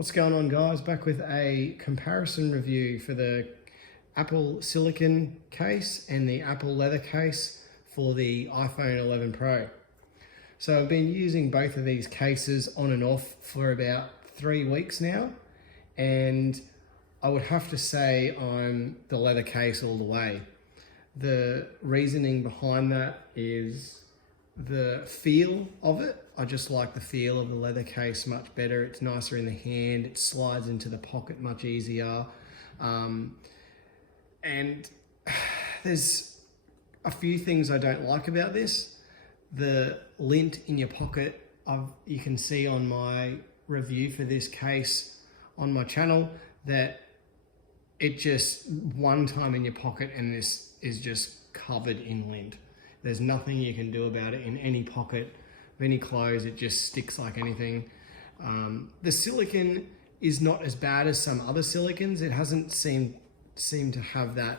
What's going on, guys? Back with a comparison review for the Apple Silicone case and the Apple leather case for the iPhone 11 Pro. So I've been using both of these cases on and off for about 3 weeks now, and I would have to say I'm the leather case all the way. The reasoning behind that is the feel of it. I just like the feel of the leather case much better. It's nicer in the hand, it slides into the pocket much easier. And there's a few things I don't like about this. The lint in your pocket, you can see on my review for this case on my channel that it just one time in your pocket and this is just covered in lint. There's nothing you can do about it in any pocket of any clothes. It just sticks like anything. The silicone is not as bad as some other silicones. It hasn't seemed to have that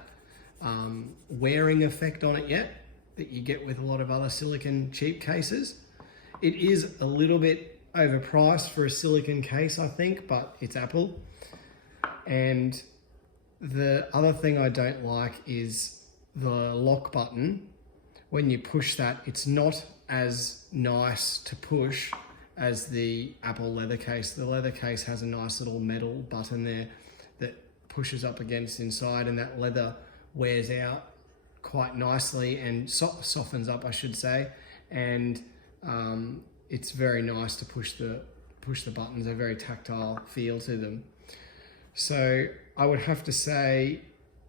wearing effect on it yet that you get with a lot of other silicone cheap cases. It is a little bit overpriced for a silicone case, I think, but it's Apple. And the other thing I don't like is the lock button. When you push that, it's not as nice to push as the Apple leather case. The leather case has a nice little metal button there that pushes up against inside, and that leather wears out quite nicely and softens up, I should say. And it's very nice to push the buttons. They're very tactile feel to them. So I would have to say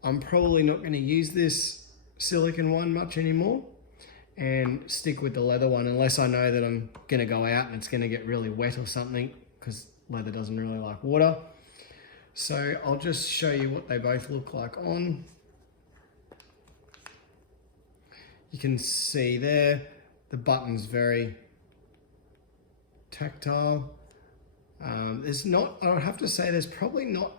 I'm probably not going to use this silicone one much anymore and stick with the leather one unless I know that I'm going to go out and it's going to get really wet or something, because leather doesn't really like water. So I'll just show you what they both look like on. You can see there the button's very tactile. There's not, I would have to say there's probably not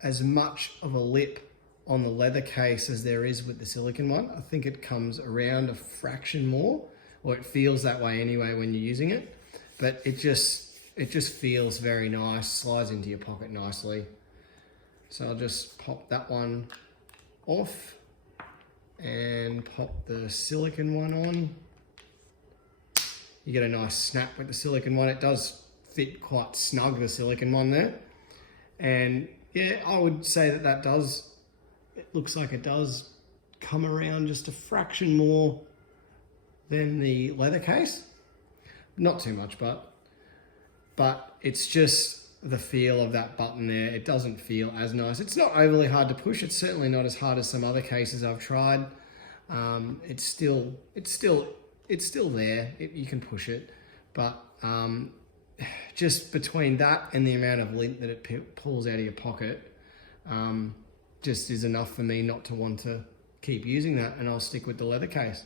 as much of a lip on the leather case as there is with the silicone one. I think it comes around a fraction more, or it feels that way anyway when you're using it, but it just feels very nice, slides into your pocket nicely. So I'll just pop that one off and pop the silicone one on. You get a nice snap with the silicone one. It does fit quite snug, the silicone one there. And yeah, I would say that does, it looks like it does come around just a fraction more than the leather case. Not too much, but it's just the feel of that button there. It doesn't feel as nice. It's not overly hard to push. It's certainly not as hard as some other cases I've tried. It's still there. You can push it, but just between that and the amount of lint that it pulls out of your pocket, just is enough for me not to want to keep using that, and I'll stick with the leather case.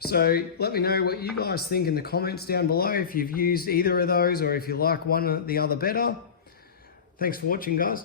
So let me know what you guys think in the comments down below, if you've used either of those or if you like one or the other better. Thanks for watching, guys.